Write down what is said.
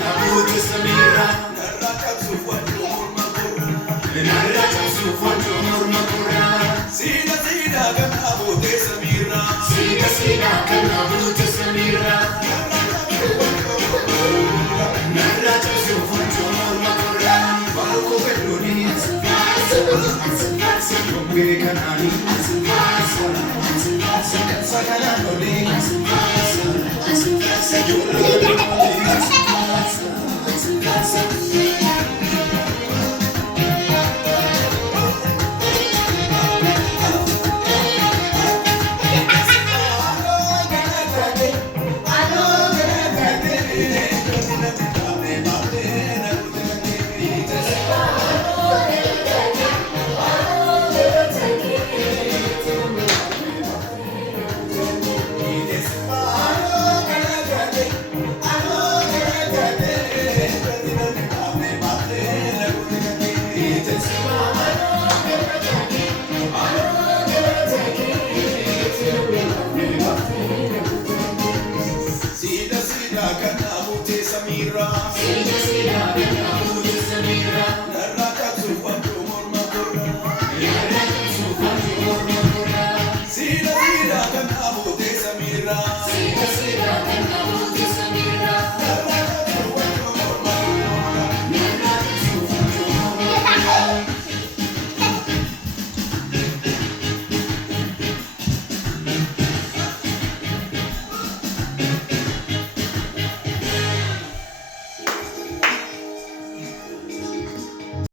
Nabuti Samira, Naraka Sufonjo Murmakura, Sida Sida Kanabuti Samira, Sida Sida Kanabuti Samira, Naraka Sufonjo Murmakura, Baluko Peduni, Asufasa, Kumbi Kanani, Asufasa, Sakala Noli, Asufasa, Sida Sida Kanabuti Samira.